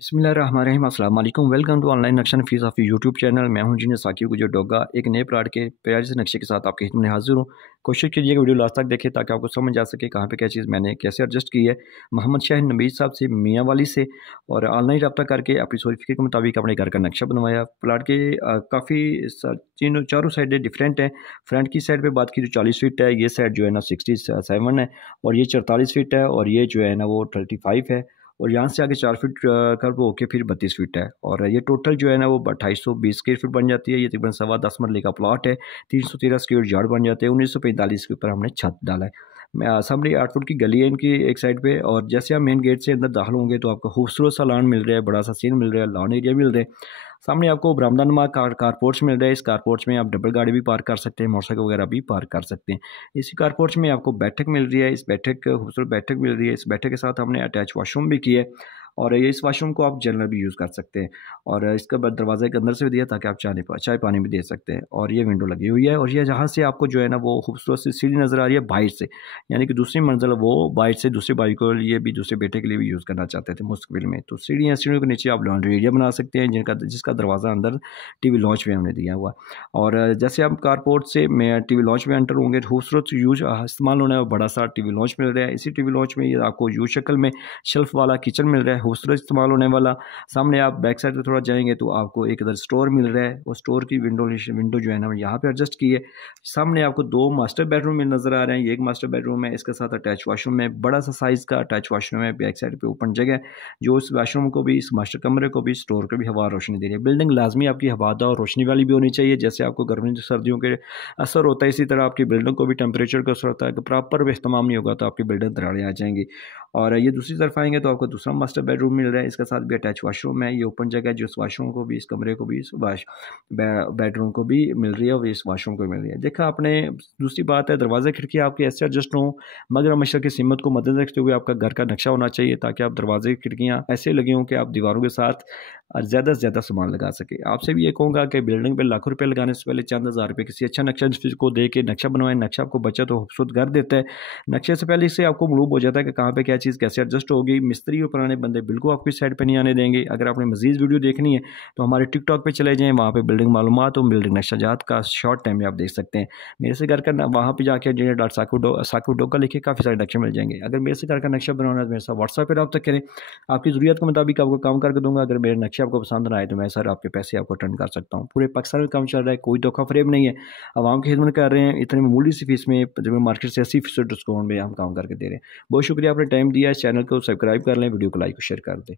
बिस्मिल्लाहिर्रहमानिर्रहीम अस्सलाम वालेकुम। वेलकम टू ऑनलाइन नक्शा नफीस ऑफ यूट्यूब चैनल। मैं हूं इंजीनियर साकिब गुजर डोगा। एक नए प्लाट के प्यारे से नक्शे के साथ आपकी खिदमत में हाजिर हूं। कोशिश कीजिएगा वीडियो लास्ट तक देखें ताकि आपको समझ आ सके कहां पे क्या चीज़ मैंने कैसे एडजस्ट की है। मोहम्मद शाहीन नबीद साहब से मियाँ वाली से और ऑनलाइन रब्ता करके अपनी सोच फिक्र के मुताबिक अपने घर का नक्शा बनवाया। प्लाट के काफ़ी तीनों चारों साइडें डिफरेंट हैं। फ्रंट की साइड पर बात की तो 40 फीट है, ये साइड जो है ना 67 है, और ये 44 फीट है, और ये जो है ना वो 35 है, और यहाँ से आगे 4 फीट कर्व होके फिर 32 फीट है, और ये टोटल जो है ना वो 2820 स्क्वायर फीट बन जाती है। ये तकरीबन 10.25 मरले का प्लॉट है। 313 स्क्वायर यार्ड बन जाते हैं। 1945 के ऊपर हमने छत डाला है। सामने 8 फुट की गली है इनकी एक साइड पे, और जैसे आप मेन गेट से अंदर दाखिल होंगे तो आपको खूबसूरत सा लॉन मिल रहा है, बड़ा सा सीन मिल रहा है, लॉन एरिया मिल रहा है। सामने आपको बरामदानुमा कारपोर्च मिल रहा है। इस कारपोर्च में आप डबल गाड़ी भी पार्क कर सकते हैं, मोटरसाइकिल वगैरह भी पार्क कर सकते हैं। इसी कारपोर्च में आपको बैठक मिल रही है। इस बैठक खूबसूरत बैठक मिल रही है। इस बैठक के साथ हमने अटैच वॉशरूम भी किया है, और ये इस वॉशरूम को आप जनरल भी यूज़ कर सकते हैं, और इसका दरवाज़ा के अंदर से भी दिया ताकि आप चाय पानी भी दे सकते हैं। और ये विंडो लगी हुई है, और ये जहाँ से आपको जो है ना वो खूबसूरत सी सीढ़ी नज़र आ रही है बाइट से, यानी कि दूसरी मंजिल वो बाइट से दूसरे भाई को लिए भी, दूसरे बेटे के लिए भी यूज़ करना चाहते थे मुस्तकबिल में। तो सीढ़ियों के नीचे आप लॉन्ड्री एरिया बना सकते हैं, जिसका दरवाज़ा अंदर टीवी लॉन्च में हमने दिया हुआ। और जैसे आप कारपोर्ट से मैं टीवी लॉन्च में एंटर होंगे, खूबसूरत यूज इस्तेमाल होने वाला बड़ा सा टीवी लॉन्च मिल रहा है। इसी टीवी लॉन्च में ये आपको यू शक्ल में शेल्फ वाला किचन मिल रहा है, खूबसूरत इस्तेमाल होने वाला। सामने आप बैक साइड पे थोड़ा जाएंगे तो आपको एक इधर स्टोर मिल रहा है। वो स्टोर की विंडो जो है ना यहाँ पे एडजस्ट की है। सामने आपको 2 मास्टर बेडरूम में नजर आ रहे हैं। ये एक मास्टर बेडरूम है, इसके साथ अटैच वॉशरूम है, बड़ा सा साइज का अटैच वॉशरूम है। बैक साइड पे ओपन जगह जो इस वॉशरूम को भी, इस मास्टर कमरे को भी, स्टोर को भी हवा रोशनी दे रही है। बिल्डिंग लाजमी आपकी हवादार और रोशनी वाली भी होनी चाहिए। जैसे आपको गर्मी सर्दियों के असर होता है, इसी तरह आपकी बिल्डिंग को भी टेम्परेचर का असर होता है। प्रॉपर इस्तेमाल नहीं होगा तो आपकी बिल्डिंग दरारें आ जाएंगी। और ये दूसरी तरफ आएंगे तो आपको दूसरा मास्टर बेडरूम मिल रहा है। इसके साथ भी अटैच वॉशरूम है। ये ओपन जगह है जो इस वॉशरूम को भी, इस कमरे को भी, इस बेडरूम को भी मिल रही है, और इस वॉशरूम को मिल रही है। देखा आपने। दूसरी बात है, दरवाजे खिड़की आपकी ऐसे एडजस्ट हों, मगर मशरक़ की सीमत को मद्देनजर रखते हुए आपका घर का नक्शा होना चाहिए ताकि आप दरवाजे खिड़कियाँ ऐसे लगी हों कि आप दीवारों के साथ ज़्यादा से ज़्यादा सामान लगा सके। आपसे भी ये कहूँगा कि बिल्डिंग पे लाखों रुपए लगाने से पहले चंद हज़ार रुपये किसी अच्छा नक्शा को दे के नक्शा बनवाएं। नक्शा आपको बचत और खूबसूरत घर देता है। नक्शे से पहले इससे आपको मालूम हो जाता है कि कहाँ पे क्या चीज़ कैसे एडजस्ट होगी। मिस्त्री और पुराने बंदे बिल्कुल आपकी साइड पर नहीं आने देंगे। अगर आपने मजीद वीडियो देखनी है तो हमारे टिकटॉक पर चले जाएँ, वहाँ पर बिल्डिंग मालूमात और बिल्डिंग नक्शाजात का शॉर्ट टाइम में आप देख सकते हैं। मेरे से घर का वहाँ पर जाकर इंजीनियर डॉट साकिब डोगा लिखे काफ़ी सारे नक्शे मिल जाएंगे। अगर मेरे से घर का नक्शा बनाना है तो मेरे साथ व्हाट्सएप पर रब्ता करें, आपकी ज़रूरत के मुताबिक आपको काम करके दूंगा। अगर मेरे नक्शे आपको पसंद ना आए तो मैं सर आपके पैसे आपको रिटर्न कर सकता हूँ। पूरे पाकिस्तान में काम चल रहा है, कोई धोखा फरेब नहीं है। आवाम की खिदमत कर रहे हैं। इतनी मामूली सी फीस में तकरीबन मार्केट से 80% डिस्काउंट में हम काम करके दे रहे हैं। बहुत शुक्रिया, आपने टाइम दिया। इस चैनल को सब्सक्राइब कर लें, वीडियो को लाइक और शेयर कर दें।